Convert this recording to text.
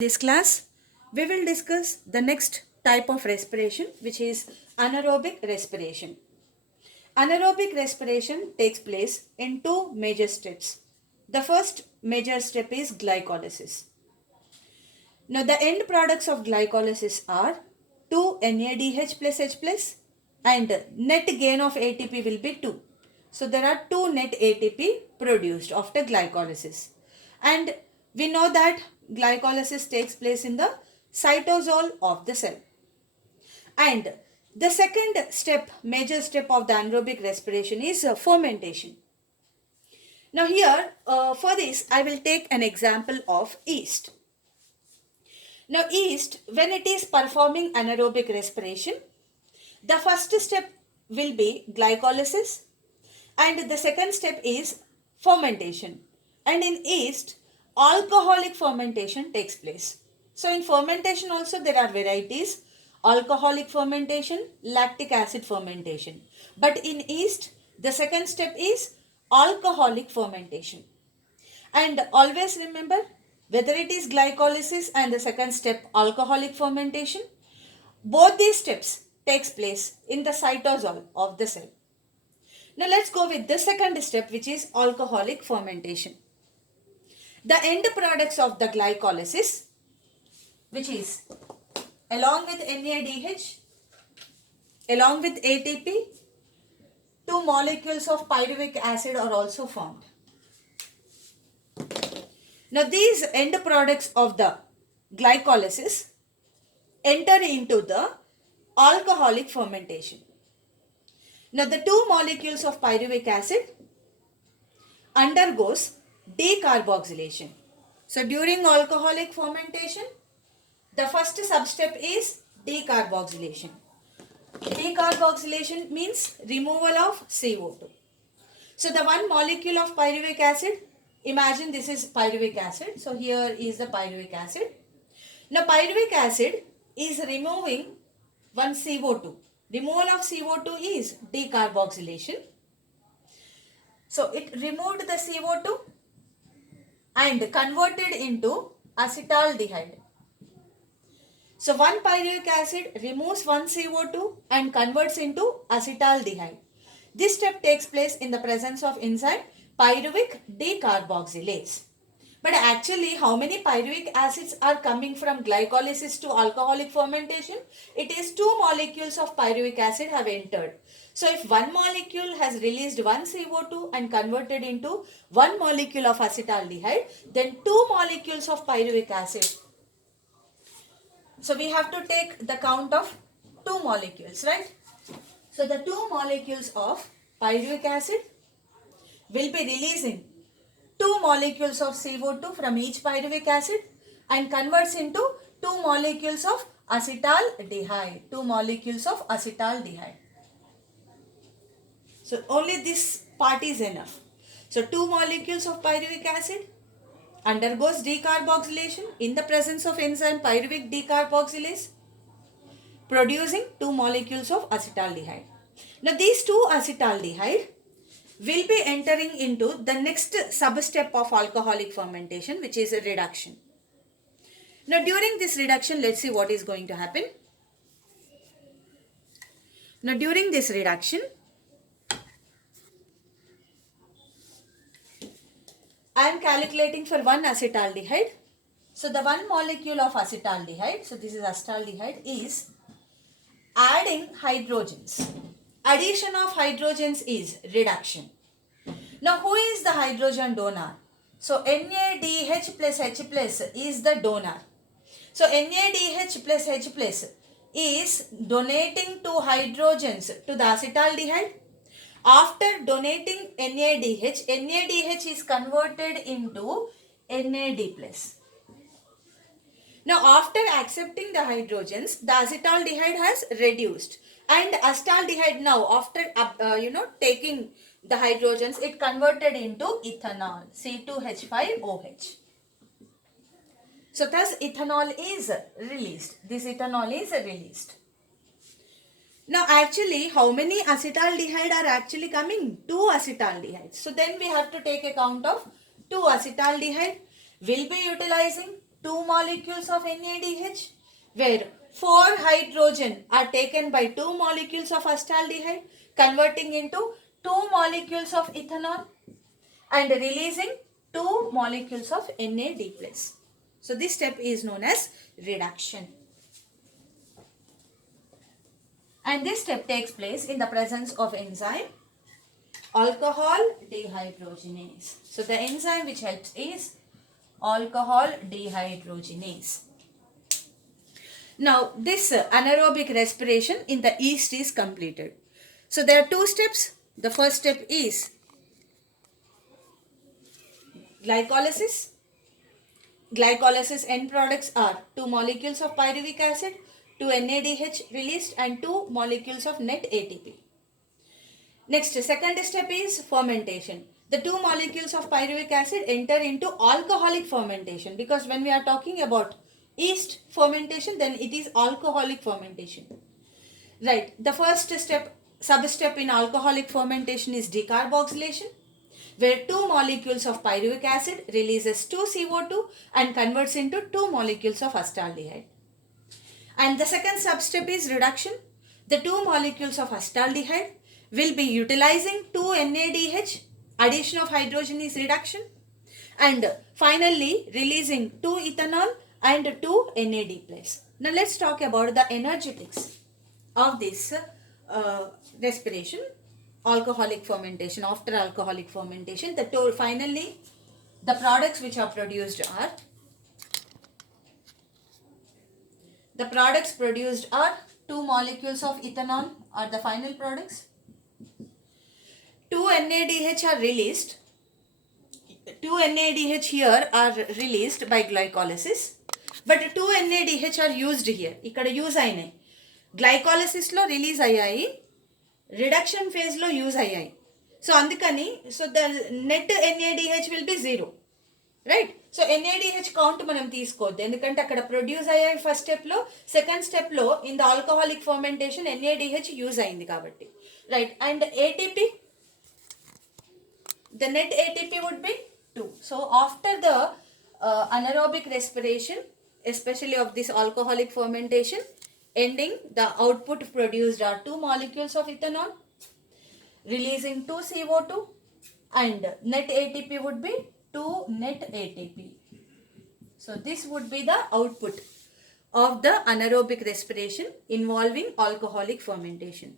This class, we will discuss the next type of respiration, which is anaerobic respiration. Anaerobic respiration takes place in two major steps. The first major step is glycolysis. Now, the end products of glycolysis are 2 NADH plus H plus and net gain of ATP will be 2. So, there are 2 net ATP produced after glycolysis. And we know that glycolysis takes place in the cytosol of the cell. And the second step, major step of the anaerobic respiration is fermentation. Now here, for this, I will take an example of yeast. Now yeast, when it is performing anaerobic respiration, the first step will be glycolysis and the second step is fermentation. And in yeast, alcoholic fermentation takes place. So in fermentation also there are varieties: alcoholic fermentation, lactic acid fermentation. But in yeast, the second step is alcoholic fermentation. And always remember, whether it is glycolysis and the second step alcoholic fermentation, both these steps takes place in the cytosol of the cell. Now let's go with the second step, which is alcoholic fermentation. The end products of the glycolysis, which is along with NADH, along with ATP, two molecules of pyruvic acid are also formed. Now these end products of the glycolysis enter into the alcoholic fermentation. Now the two molecules of pyruvic acid undergoes decarboxylation. So during alcoholic fermentation, the first substep is decarboxylation. Decarboxylation means removal of CO2. So the one molecule of pyruvic acid, imagine this is pyruvic acid. So here is the pyruvic acid. Now pyruvic acid is removing one CO2. Removal of CO2 is decarboxylation. So it removed the CO2 and converted into acetaldehyde. So one pyruvic acid removes one CO2 and converts into acetaldehyde. This step takes place in the presence of enzyme pyruvic decarboxylase. But actually, how many pyruvic acids are coming from glycolysis to alcoholic fermentation? It is two molecules of pyruvic acid have entered. So if one molecule has released one CO2 and converted into one molecule of acetaldehyde, then two molecules of pyruvic acid. So we have to take the count of two molecules, right? So the two molecules of pyruvic acid will be releasing two molecules of CO2 from each pyruvic acid and converts into two molecules of acetaldehyde. Two molecules of acetaldehyde. So only this part is enough. So two molecules of pyruvic acid undergoes decarboxylation in the presence of enzyme pyruvic decarboxylase, producing two molecules of acetaldehyde. Now these two acetaldehyde will be entering into the next sub-step of alcoholic fermentation, which is a reduction. Now during this reduction, let's see what is going to happen. Now during this reduction, I am calculating for one acetaldehyde. So the one molecule of acetaldehyde, so this is acetaldehyde, is adding hydrogens. Addition of hydrogens is reduction. Now who is the hydrogen donor? So NADH plus H plus is the donor. So NADH plus H plus is donating two hydrogens to the acetaldehyde. After donating NADH, NADH is converted into NAD plus. Now after accepting the hydrogens, the acetaldehyde has reduced. And acetaldehyde now, after taking the hydrogens, it converted into ethanol, C2H5OH. So thus ethanol is released. This ethanol is released. Now actually, how many acetaldehyde are actually coming? Two acetaldehydes. So then we have to take account of two acetaldehyde. Will be utilizing 2 molecules of NADH, where 4 hydrogen are taken by 2 molecules of acetaldehyde, converting into 2 molecules of ethanol and releasing 2 molecules of NAD+. So this step is known as reduction. And this step takes place in the presence of enzyme alcohol dehydrogenase. So the enzyme which helps is alcohol dehydrogenase. Now this anaerobic respiration in the yeast is completed. So there are two steps. The first step is glycolysis. Glycolysis end products are 2 molecules of pyruvic acid, 2 NADH released and 2 molecules of net ATP. Next, second step is fermentation. The 2 molecules of pyruvic acid enter into alcoholic fermentation, because when we are talking about yeast fermentation, then it is alcoholic fermentation. Right. The first step, sub-step in alcoholic fermentation is decarboxylation, where 2 molecules of pyruvic acid releases 2 CO2 and converts into 2 molecules of acetaldehyde. And the second sub-step is reduction. The 2 molecules of acetaldehyde will be utilizing 2 NADH, addition of hydrogen is reduction, and finally releasing 2 ethanol and 2 NAD+. Now let's talk about the energetics of this respiration, alcoholic fermentation. After alcoholic fermentation, finally the products which are produced are, the products produced are 2 molecules of ethanol are the final products. 2 NADH are released. 2 NADH here are released by glycolysis. But 2 NADH are used here. ikkada use ayinayi. Glycolysis lo release ayyayi. Reduction phase lo use ayyayi. So andukani, so the net NADH will be 0. Right? So NADH count manam teesukoddu. Endukante akkada produce ayyayi first step lo, second step lo in the alcoholic fermentation NADH use ayindi kabatti. Right? And ATP, the net ATP would be 2. So after the anaerobic respiration, especially of this alcoholic fermentation, ending, the output produced are 2 molecules of ethanol, releasing 2 CO2, and net ATP would be 2 net ATP. So this would be the output of the anaerobic respiration involving alcoholic fermentation.